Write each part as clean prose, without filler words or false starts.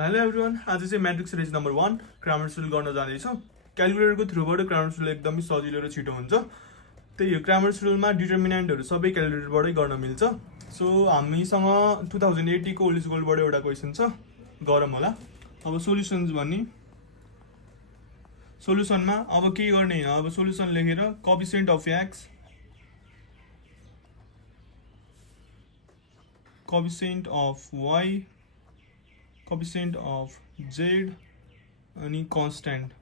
Hello everyone, आज चाहिँ matrix raise number 1 Cramer सुल गर्न जाँदैछौँ। क्यालकुलेटरको थ्रुबाट क्रामर सुल एकदमै सजिलो र छिटो हुन्छ। त्यही हो, क्रामर सुलमा डिटर्मिनेन्टहरू सबै क्यालकुलेटरबाटै गर्न मिल्छ। सो हामीसँग 2080 को ओलिज गोल्डबाट एउटा क्वेसन छ, गरौँ होला। अब सोल्युसन्स भन्ने सोल्युसनमा अब के गर्ने होइन, अब सोल्युसन लेखेर coefficient of x, coefficient of y, coefficient of z अनि कन्स्ट्यान्ट।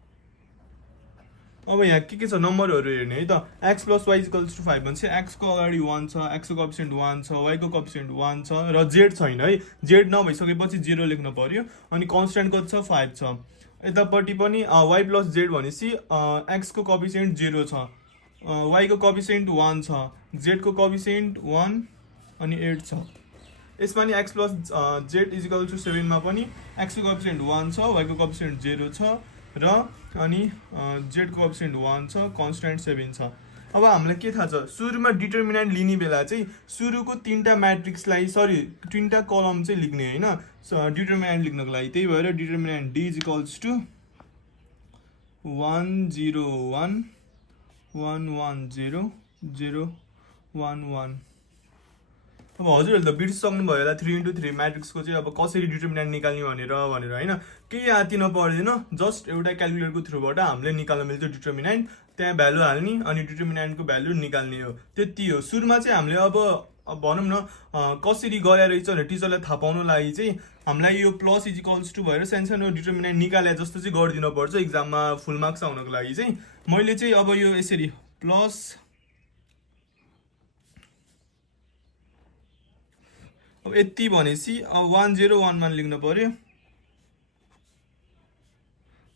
अब यहाँ के छ नम्बरहरू हेर्ने है त। X plus y equals to 5 भनेपछि एक्सको अगाडि 1 छ, एक्सको कोएफिसिएन्ट 1 छ, वाइको कोएफिसिएन्ट 1 छ र जेड छैन है। जेड नभइसकेपछि 0 लेख्न पर्यो। अनि कन्स्ट्यान्ट कति छ? 5 छ। यतापट्टि पनि वाइ प्लस जेड भनेपछि एक्सको कोएफिसिएन्ट 0 छ, वाइको कोएफिसिएन्ट 1 छ, जेडको कोएफिसिएन्ट 1 अनि 8 छ। यसमा नि x plus z equal to 7 मा पनि एक्सको कोएफिसिएन्ट 1 छ, वाइको कोएफिसिएन्ट 0 छ र अनि जेडको कोएफिसिएन्ट 1 छ, कन्स्ट्यान्ट 7 छ। अब हामीलाई के थाहा छ, सुरुमा डिटर्मिनेन्ट लिने बेला चाहिँ सुरुको तीनटा म्याट्रिक्सलाई तीनटा कलम चाहिँ लिख्ने होइन डिटर्मिनेन्ट लेख्नको लागि। त्यही भएर डिटर्मिनेन्ट डी इजिकल्स टु 1 0 1 1 1 0 0 1 1। अब हजुरहरूले त बिर्सिसक्नुभयो होला 3x3 म्याट्रिक्सको चाहिँ अब कसरी डिटर्मिनेन्ट निकाल्ने भनेर होइन। केही आतिन पर्दैन, जस्ट एउटा क्यालकुलेटरको थ्रुबाट हामीले निकाल्न मिल्छ डिटर्मिनेन्ट। त्यहाँ भ्यालु हाल्ने अनि डिटर्मिनेन्टको भ्यालु निकाल्ने हो, त्यति हो। सुरुमा चाहिँ हामीले अब भनौँ न कसरी गरे रहेछ भनेर टिचरलाई थाहा पाउनु लागि चाहिँ हामीलाई यो प्लस इजिकल्स टु भएर सानो डिटर्मिनेन्ट निकाले जस्तो चाहिँ गरिदिनु पर्छ इक्जाममा फुल मार्क्स आउनको लागि चाहिँ। मैले चाहिँ अब यो यसरी प्लस अब यति भनेपछि 1 0 1 1 लेख्न पर्यो।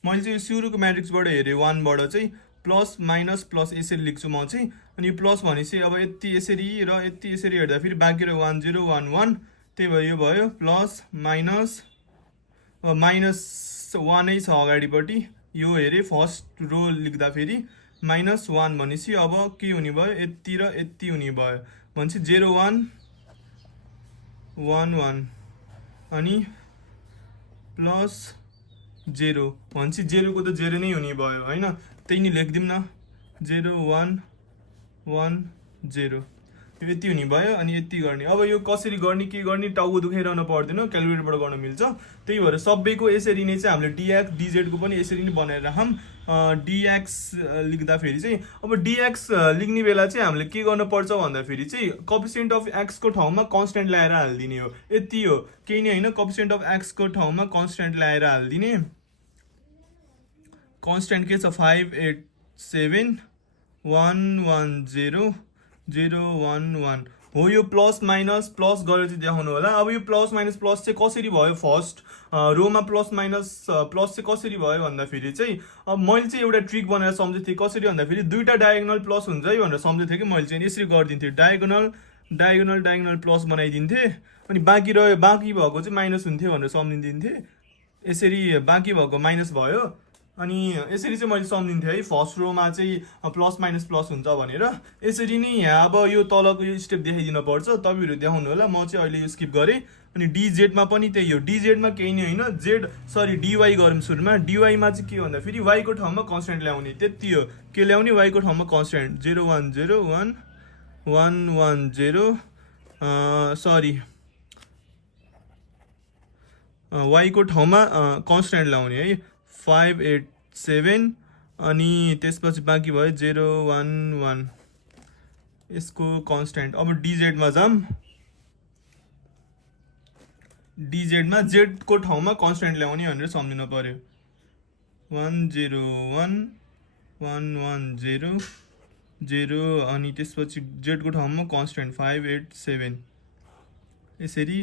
मैले चाहिँ सुरुको म्याट्रिक्सबाट हेरेँ 1 बाट चाहिँ प्लस माइनस प्लस यसरी लेख्छु म चाहिँ। अनि प्लस भनेपछि अब यति यसरी र यति यसरी हेर्दा फेरि बाँकी रह्यो 1 0 1 1। त्यही भएर यो भयो प्लस माइनस, अब माइनस 1 नै छ अगाडिपट्टि, यो हेरेँ फर्स्ट रो लेख्दाखेरि माइनस 1 भनेपछि अब के हुने भयो, यति र यति हुने भयो भनेपछि 0 1 1 1 अनि प्लस 0 भनेपछि 0 को त 0 नै हुने भयो होइन। त्यही नि लेखिदिउँ न 0 1 1 0 यति हुने भयो अनि यति गर्ने। अब यो कसरी गर्ने के गर्ने टाउको दुखाइरहनु पर्दैन, क्यालकुलेटरबाट गर्न मिल्छ। त्यही भएर सबैको यसरी नै चाहिँ हामीले डिएक्स डिजेडको पनि यसरी नै बनाएर राखौँ। डिएक्स लेख्दाखेरि चाहिँ अब डिएक्स लेख्ने बेला चाहिँ हामीले के गर्नुपर्छ भन्दाखेरि चाहिँ कोएफिसिएन्ट अफ एक्सको ठाउँमा कन्स्ट्यान्ट ल्याएर हालिदिने हो, यति हो। केही नै होइन, कोएफिसिएन्ट अफ एक्सको ठाउँमा कन्स्ट्यान्ट ल्याएर हालिदिने। कन्स्ट्यान्ट के छ 5 8 7 1 1 0 0 1 1 हो। यो प्लस माइनस प्लस गरेर चाहिँ देखाउनु होला। अब यो प्लस माइनस प्लस चाहिँ कसरी भयो, first Roma plus minus plus चाहिँ कसरी भयो भन्दाखेरि चाहिँ अब मैले चाहिँ एउटा ट्रिक बनाएर सम्झेको थिएँ। कसरी भन्दाखेरि दुईवटा डायगोनल प्लस हुन्छ है भनेर सम्झेको थिएँ कि मैले चाहिँ यसरी गरिदिन्थेँ, डायगोनल डायगोनल डायगोनल प्लस बनाइदिन्थेँ अनि बाँकी रह्यो, बाँकी भएको चाहिँ माइनस हुन्थ्यो भनेर सम्झिदिन्थेँ। यसरी बाँकी भएको माइनस भयो अनि यसरी चाहिँ मैले सम्झिन्थेँ है, फर्स्ट रोमा चाहिँ प्लस माइनस प्लस हुन्छ भनेर। यसरी नै यहाँ अब यो तलको यो स्टेप देखाइदिनु पर्छ, तपाईँहरू देखाउनु होला। म चाहिँ अहिले यो स्किप गरेँ। अनि डिजेडमा पनि त्यही हो, डिजेडमा केही नै होइन, डिवाई गरौँ सुरुमा। डिवाईमा चाहिँ के भन्दाखेरि वाईको ठाउँमा कन्स्ट्यान्ट ल्याउने, त्यति हो। के ल्याउने, वाईको ठाउँमा कन्स्ट्यान्ट 0 1 0 1 1 1 0 वाईको ठाउँमा कन्स्ट्यान्ट ल्याउने है 5 8 7 अनि त्यसपछि बाँकी भयो 0 1 1 यसको कन्स्ट्यान्ट। अब डिजेडमा जाऊँ, डिजेडमा जेडको ठाउँमा कन्स्ट्यान्ट ल्याउने भनेर सम्झिनु पर्यो। 1 0 1 1 1 0 0 अनि त्यसपछि जेडको ठाउँमा कन्स्ट्यान्ट 5 8 7 यसरी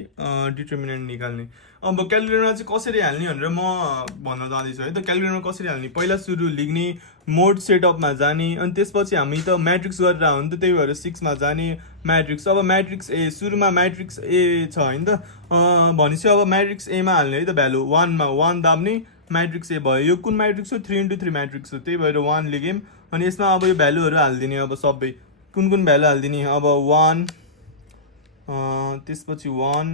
डिटर्मिनेन्ट निकाल्ने। अब क्यालकुलेटरमा चाहिँ कसरी हाल्ने भनेर म भन्न जाँदैछु है त। क्यालकुलेटरमा कसरी हाल्ने, पहिला सुरु लेख्ने, मोड सेटअपमा जाने अनि त्यसपछि हामी त म्याट्रिक्स गरेर हो नि त, त्यही भएर 6 मा जाने म्याट्रिक्स। अब म्याट्रिक्स ए, सुरुमा म्याट्रिक्स ए छ होइन त, भनेपछि अब म्याट्रिक्स एमा हाल्ने है त भ्यालु। 1 मा 1 दाब्ने, म्याट्रिक्स ए भयो। यो कुन म्याट्रिक्स हो, 3x3 म्याट्रिक्स हो, त्यही भएर 1 लेख्यौँ। अनि यसमा अब यो भ्यालुहरू हालिदिने, अब सबै कुन भ्यालु हालिदिने, अब 1 त्यसपछि 1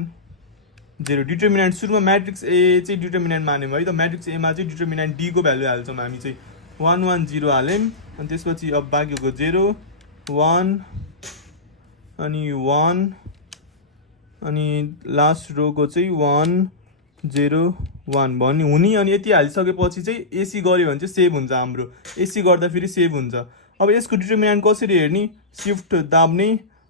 0 डिटर्मिनेन्ट सुरुमा म्याट्रिक्स ए चाहिँ डिटर्मिनेन्ट मान्यौँ है त म्याट्रिक्स एमा चाहिँ डिटर्मिनेन्ट डीको भ्यालु हाल्छौँ हामी चाहिँ 1 1 0 हाल्यौँ अनि त्यसपछि अब बाँकीको 0 1 अनि 1 अनि लास्ट रोको चाहिँ 1 0 1 भन्ने हुने अनि यति हालिसकेपछि चाहिँ एसी गऱ्यो भने चाहिँ सेभ हुन्छ हाम्रो एसी गर्दा फेरि सेभ हुन्छ अब यसको डिटर्मिनेन्ट कसरी हेर्ने सिफ्ट दाब्ने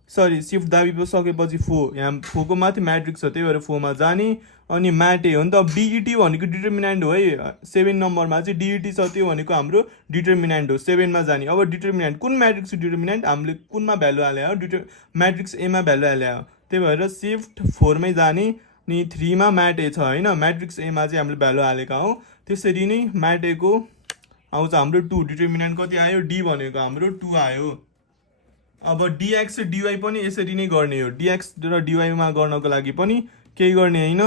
सिफ्ट दाबिसकेपछि यहाँ फोको माथि म्याट्रिक्स छ त्यही भएर फोमा जाने अनि म्याट ए हो नि त अब डिइटी भनेको डिटर्मिनेन्ट हो है 7 नम्बरमा चाहिँ डिइटी छ त्यो भनेको हाम्रो डिटर्मिनेन्ट हो 7मा जाने अब डिटर्मिनेन्ट कुन म्याट्रिक्सको डिटर्मिनेन्ट हामीले कुनमा भ्यालु हाले हो म्याट्रिक्स एमा भ्यालु हाले हो त्यही भएर सिफ्ट 4मै जाने अनि 3मा म्याट ए छ होइन म्याट्रिक्स एमा चाहिँ हामीले भ्यालु हालेका हौँ त्यसरी नै म्याट ए को आउँछ हाम्रो 2 डिटर्मिनेन्ट कति आयो डी भनेको हाम्रो 2 आयो अब डिएक्स र डिवाई पनि यसरी नै गर्ने हो डिएक्स र डिवाईमा गर्नको लागि पनि केही गर्ने होइन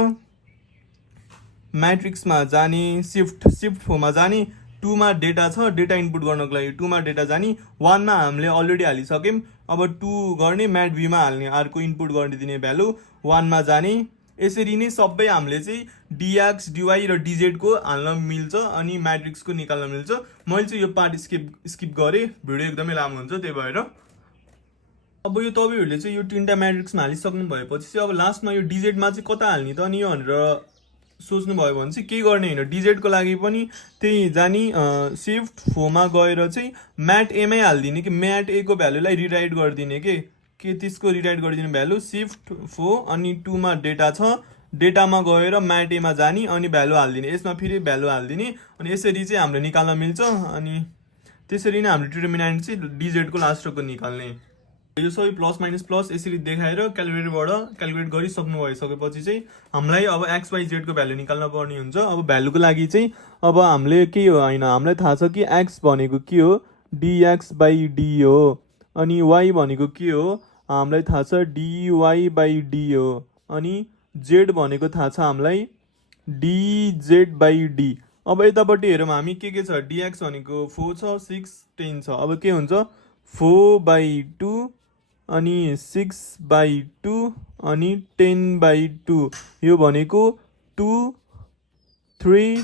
म्याट्रिक्समा जाने सिफ्ट 4मा जाने 2मा डेटा छ डेटा इनपुट गर्नको लागि 2मा डेटा जाने 1मा हामीले अलरेडी हालिसक्यौँ अब 2 गर्ने म्याट बीमा हाल्ने अर्को इनपुट गर्ने दिने भ्यालु 1मा जाने यसरी नै सबै हामीले चाहिँ डिएक्स डिवाई र डिजेडको हाल्न मिल्छ अनि म्याट्रिक्सको निकाल्न मिल्छ मैले चाहिँ यो पार्ट स्किप गरेँ भिडियो एकदमै लामो हुन्छ त्यही भएर अब यो तपाईँहरूले चाहिँ यो 3टा म्याट्रिक्समा हालिसक्नु भएपछि चाहिँ अब लास्टमा यो डिजेडमा चाहिँ कता हाल्ने त अनि यो भनेर सोच्नुभयो भने चाहिँ के गर्ने होइन डिजेडको लागि पनि त्यही जाने सिफ्ट 4मा गएर चाहिँ म्याट एमै हालिदिने कि म्याट ए को भ्यालुलाई रिराइट गरिदिने के त्यसको रिराइट गरिदिने भ्यालु सिफ्ट 4 अनि 2मा डेटा छ डेटामा गएर म्याट एमा जाने अनि भ्यालु हालिदिने यसमा फेरि भ्यालु हालिदिने अनि यसरी चाहिँ हामीले निकाल्न मिल्छ अनि त्यसरी नै हामीले डिटर्मिनेन्ट चाहिँ डिजेडको लास्टको निकाल्ने यो सबै प्लस माइनस प्लस यसरी देखाएर क्यालकुलेटरबाट क्यालकुलेट गरिसक्नु भइसकेपछि चाहिँ हामीलाई अब एक्स वाई जेडको भ्यालु निकाल्न पर्ने हुन्छ अब भ्यालुको लागि चाहिँ अब हामीले के हो होइन हामीलाई थाहा छ कि एक्स भनेको के हो डिएक्स बाई डी हो अनि वाई भनेको के हो हामीलाई थाहा छ डिवाई बाई डी हो अनि जेड भनेको थाहा छ हामीलाई डिजेड बाई डी अब यतापट्टि हेरौँ हामी के छ डिएक्स भनेको 4 छ 6 10 छ अब के हुन्छ 4/2 अनि 6/2 अनि 10/2 यो भनेको 2 3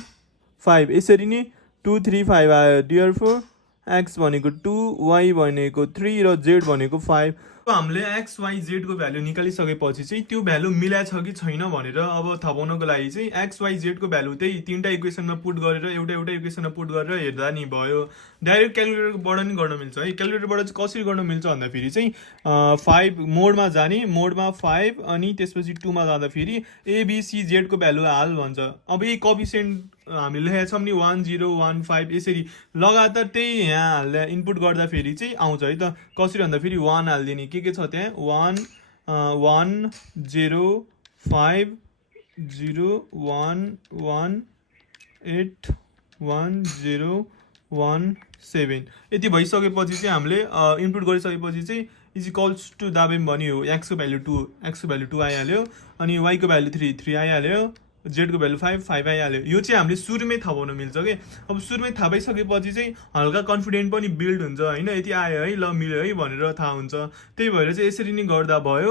5 यसरी नै 2 3 5 आयो therefore x भनेको 2 y भनेको 3 र z भनेको 5 हामीले एक्स वाई जेडको भ्यालु निकालिसकेपछि चाहिँ त्यो भ्यालु मिलाएको छ कि छैन भनेर अब थाहा पाउनको लागि चाहिँ एक्स वाई जेडको भ्यालु त्यही 3टा इक्वेसनमा पुट गरेर एउटा इक्वेसनमा पुट गरेर हेर्दा नि भयो डाइरेक्ट क्यालकुलेटरबाट नि गर्न मिल्छ है क्यालकुलेटरबाट चाहिँ कसरी गर्न मिल्छ भन्दाखेरि चाहिँ 5 मोडमा जाने मोडमा 5 अनि त्यसपछि 2मा जाँदा फेरि एबिसी जेडको भ्यालु हाल भन्छ अब यही कोएफिसिएन्ट हामीले लेखेका छौँ नि 1 0 1 5 यसरी लगातार त्यही यहाँ हाल्दा इनपुट गर्दा फेरि चाहिँ आउँछ है त कसरी भन्दा फेरि 1 हाल्दिने के छ त्यहाँ 1 1 0 5 0 1 1 8 1 0 1 7 यति भइसकेपछि चाहिँ हामीले इनपुट गरिसकेपछि चाहिँ इज इक्वल्स टु दाबेम भन्यो एक्सको भ्यालु 2 एक्सको भ्यालु 2 आइहाल्यो अनि वाईको भ्यालु 3 आइहाल्यो जेडको भ्यालु 5 आइहाल्यो यो चाहिँ हामीले सुरुमै थाहा पाउन मिल्छ कि अब सुरुमै थाहा पाइसकेपछि चाहिँ हल्का कन्फिडेन्ट पनि बिल्ड हुन्छ होइन यति आयो है ल मिल्यो है भनेर थाहा हुन्छ त्यही भएर चाहिँ यसरी नै गर्दा भयो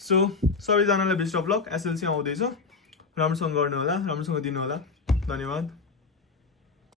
सो सबैजनालाई बेस्ट अफ लक एसएलसी आउँदैछ राम्रोसँग गर्नु होला राम्रोसँग दिनु होला धन्यवाद